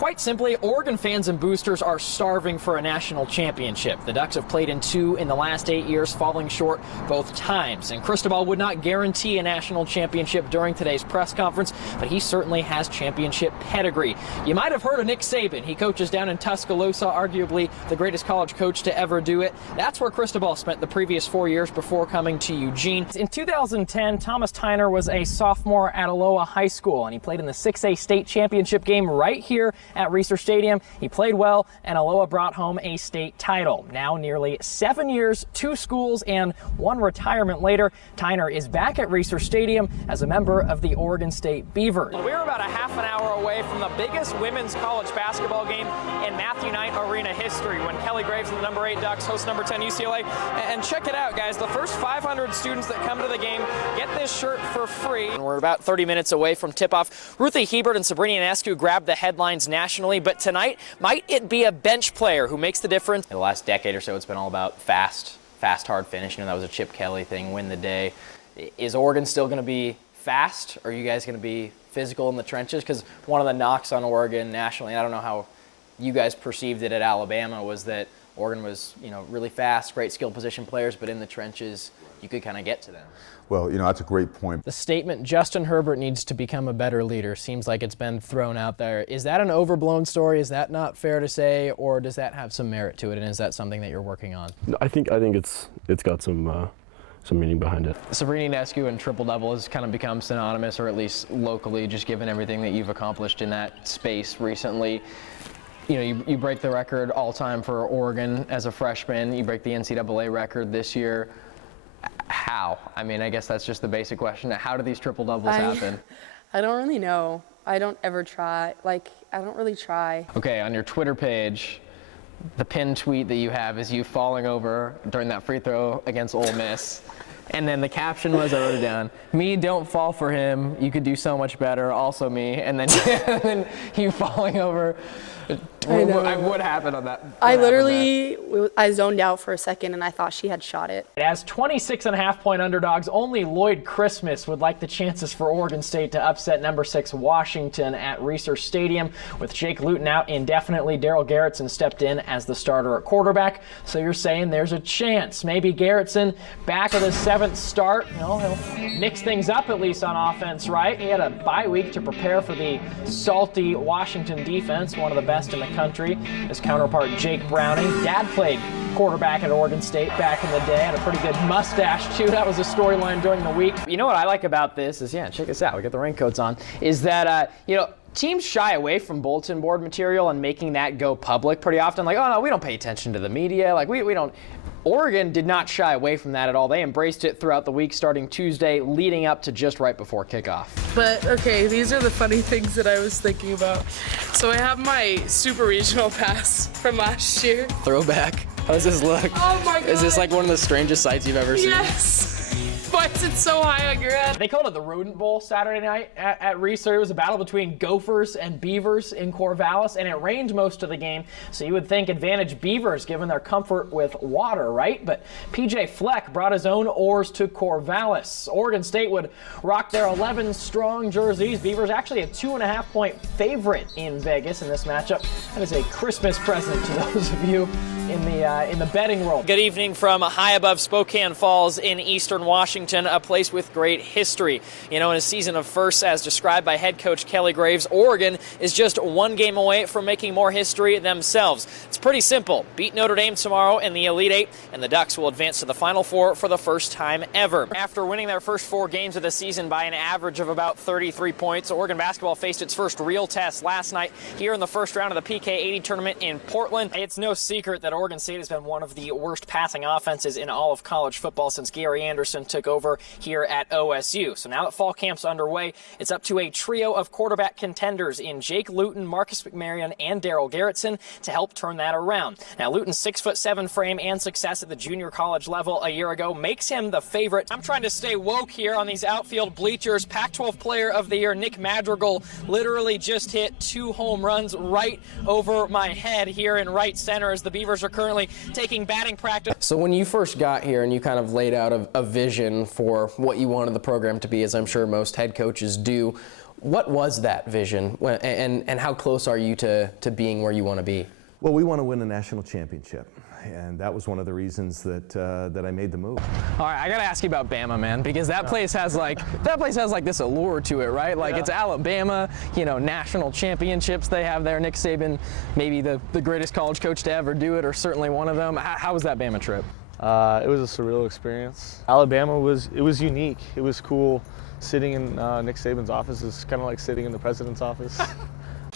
Quite simply, Oregon fans and boosters are starving for a national championship. The Ducks have played in 2 in the last 8 years, falling short both times. And Cristobal would not guarantee a national championship during today's press conference, but he certainly has championship pedigree. You might have heard of Nick Saban. He coaches down in Tuscaloosa, arguably the greatest college coach to ever do it. That's where Cristobal spent the previous 4 years before coming to Eugene. In 2010, Thomas Tyner was a sophomore at Aloha High School, and he played in the 6A state championship game right here at Reser Stadium. He played well, and Aloha brought home a state title. Now, nearly 7 years, 2 schools, and 1 retirement later, Tyner is back at Reser Stadium as a member of the Oregon State Beavers. We're about a half an hour away from the biggest women's college basketball game in Matthew Knight Arena history when Kelly Graves and the number 8 Ducks host number 10 UCLA. And check it out, guys. The first 500 students that come to the game get this shirt for free. And we're about 30 minutes away from tip-off. Ruthie Hebert and Sabrina Ionescu grabbed the headlines nationally, but tonight, might it be a bench player who makes the difference? In the last decade or so, it's been all about fast, hard finish. You know, that was a Chip Kelly thing, win the day. Is Oregon still going to be fast, or are you guys going to be physical in the trenches? Because one of the knocks on Oregon nationally, I don't know how you guys perceived it at Alabama, was that Oregon was, you know, really fast, great skill position players, but in the trenches, you could kind of get to them. Well, you know, that's a great point. The statement, Justin Herbert needs to become a better leader, seems like it's been thrown out there. Is that an overblown story? Is that not fair to say, or does that have some merit to it, and is that something that you're working on? I think it's got some meaning behind it. Sabrina Ionescu and triple-double has kind of become synonymous, or at least locally, just given everything that you've accomplished in that space recently. You know, you break the record all-time for Oregon as a freshman. You break the NCAA record this year. How? I mean, I guess that's just the basic question. How do these triple-doubles happen? I don't really know. I don't ever try. Like, I don't really try. Okay, on your Twitter page, the pinned tweet that you have is you falling over during that free throw against Ole Miss. And then the caption was, I wrote it down, me, don't fall for him. You could do so much better. Also me. And then, and then you falling over. What happened on that? I zoned out for a second and I thought she had shot it. As 26.5-point underdogs, only Lloyd Christmas would like the chances for Oregon State to upset number 6 Washington at Reser Stadium. With Jake Luton out indefinitely, Daryl Garrettson stepped in as the starter at quarterback. So you're saying there's a chance. Maybe Garrettson back at his 7th start. You know, he'll mix things up at least on offense, right? He had a bye week to prepare for the salty Washington defense, one of the best in the country. His counterpart Jake Browning. Dad played quarterback at Oregon State back in the day. Had a pretty good mustache too. That was a storyline during the week. You know what I like about this is, check this out. We got the raincoats on. Is that teams shy away from bulletin board material and making that go public pretty often. Like, oh no, we don't pay attention to the media. Like we don't. Oregon did not shy away from that at all. They embraced it throughout the week, starting Tuesday, leading up to just right before kickoff. But, okay, these are the funny things that I was thinking about. So I have my super regional pass from last year. Throwback. How does this look? Oh my God. Is this like one of the strangest sights you've ever seen? Yes. Why is it so high on your head? They called it the Rodent Bowl Saturday night at Reser. It was a battle between Gophers and Beavers in Corvallis, and it rained most of the game, so you would think advantage Beavers given their comfort with water, right? But PJ Fleck brought his own oars to Corvallis. Oregon State would rock their 11-strong jerseys. Beavers actually a 2.5-point favorite in Vegas in this matchup. That is a Christmas present to those of you in the betting world. Good evening from high above Spokane Falls in eastern Washington, a place with great history. You know, in a season of firsts as described by head coach Kelly Graves, Oregon is just 1 game away from making more history themselves. It's pretty simple. Beat Notre Dame tomorrow in the Elite Eight, and the Ducks will advance to the Final Four for the first time ever. After winning their first 4 games of the season by an average of about 33 points, Oregon basketball faced its first real test last night here in the first round of the PK80 tournament in Portland. It's no secret that Oregon State has been one of the worst passing offenses in all of college football since Gary Anderson took over here at OSU. So now that fall camp's underway, it's up to a trio of quarterback contenders in Jake Luton, Marcus McMaryion, and Daryl Garrettson to help turn that around. Now, Luton's 6'7" frame and success at the junior college level a year ago makes him the favorite. I'm trying to stay woke here on these outfield bleachers. Pac-12 Player of the Year Nick Madrigal literally just hit 2 home runs right over my head here in right center as the Beavers are currently taking batting practice. So when you first got here and you kind of laid out a vision for what you wanted the program to be, as I'm sure most head coaches do, What was that vision, and how close are you to being where you want to be? Well, we want to win a national championship, and that was one of the reasons that I made the move. All right, I gotta ask you about Bama, man, because that place has like this allure to it, right? Like it's Alabama, you know, national championships they have there. Nick Saban, maybe the greatest college coach to ever do it, or certainly one of them. How was that Bama trip? It was a surreal experience. Alabama was unique. It was cool. Sitting in Nick Saban's office is kind of like sitting in the president's office.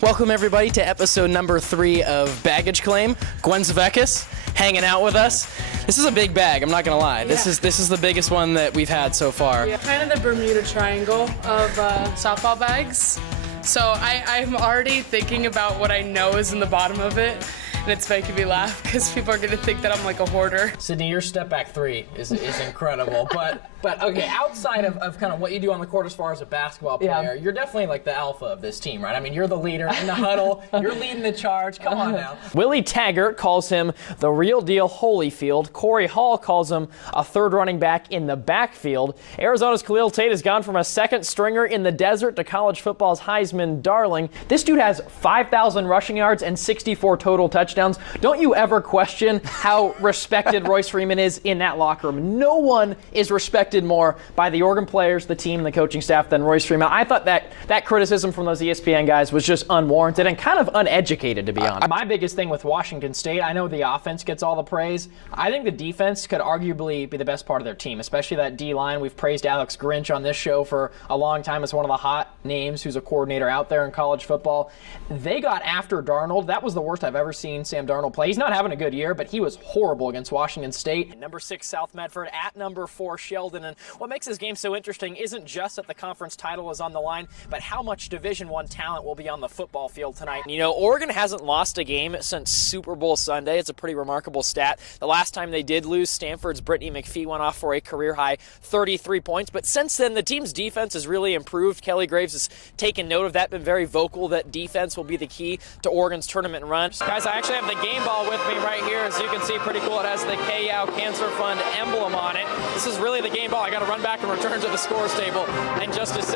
Welcome everybody to episode number 3 of Baggage Claim. Gwen Zavekis hanging out with us. This is a big bag, I'm not gonna lie. This is the biggest one that we've had so far. Yeah, kind of the Bermuda Triangle of softball bags. So I'm already thinking about what I know is in the bottom of it. And it's making me laugh because people are going to think that I'm like a hoarder. Sydney, your step back 3 is incredible. But okay, outside of kind of what you do on the court as far as a basketball player, you're definitely like the alpha of this team, right? I mean, you're the leader in the huddle. You're leading the charge. Come on now. Willie Taggart calls him the real deal Holyfield. Corey Hall calls him a third running back in the backfield. Arizona's Khalil Tate has gone from a second stringer in the desert to college football's Heisman darling. This dude has 5,000 rushing yards and 64 total touchdowns. Don't you ever question how respected Royce Freeman is in that locker room? No one is respected more by the Oregon players, the team, and the coaching staff than Royce Freeman. I thought that criticism from those ESPN guys was just unwarranted and kind of uneducated, to be honest. My biggest thing with Washington State, I know the offense gets all the praise. I think the defense could arguably be the best part of their team, especially that D-line. We've praised Alex Grinch on this show for a long time as one of the hot names who's a coordinator out there in college football. They got after Darnold. That was the worst I've ever seen Sam Darnold play. He's not having a good year, but he was horrible against Washington State. Number 6 South Medford at number 4 Sheldon. And what makes this game so interesting isn't just that the conference title is on the line, but how much Division I talent will be on the football field tonight. You know, Oregon hasn't lost a game since Super Bowl Sunday. It's a pretty remarkable stat. The last time they did lose, Stanford's Brittany McPhee went off for a career-high 33 points. But since then, the team's defense has really improved. Kelly Graves has taken note of that, been very vocal that defense will be the key to Oregon's tournament run. Guys, I actually have the game ball with me right here. As you can see, pretty cool. It has the KYOW Cancer Fund emblem on it. This is really the game ball. I got to run back and return to the scores table in just a second.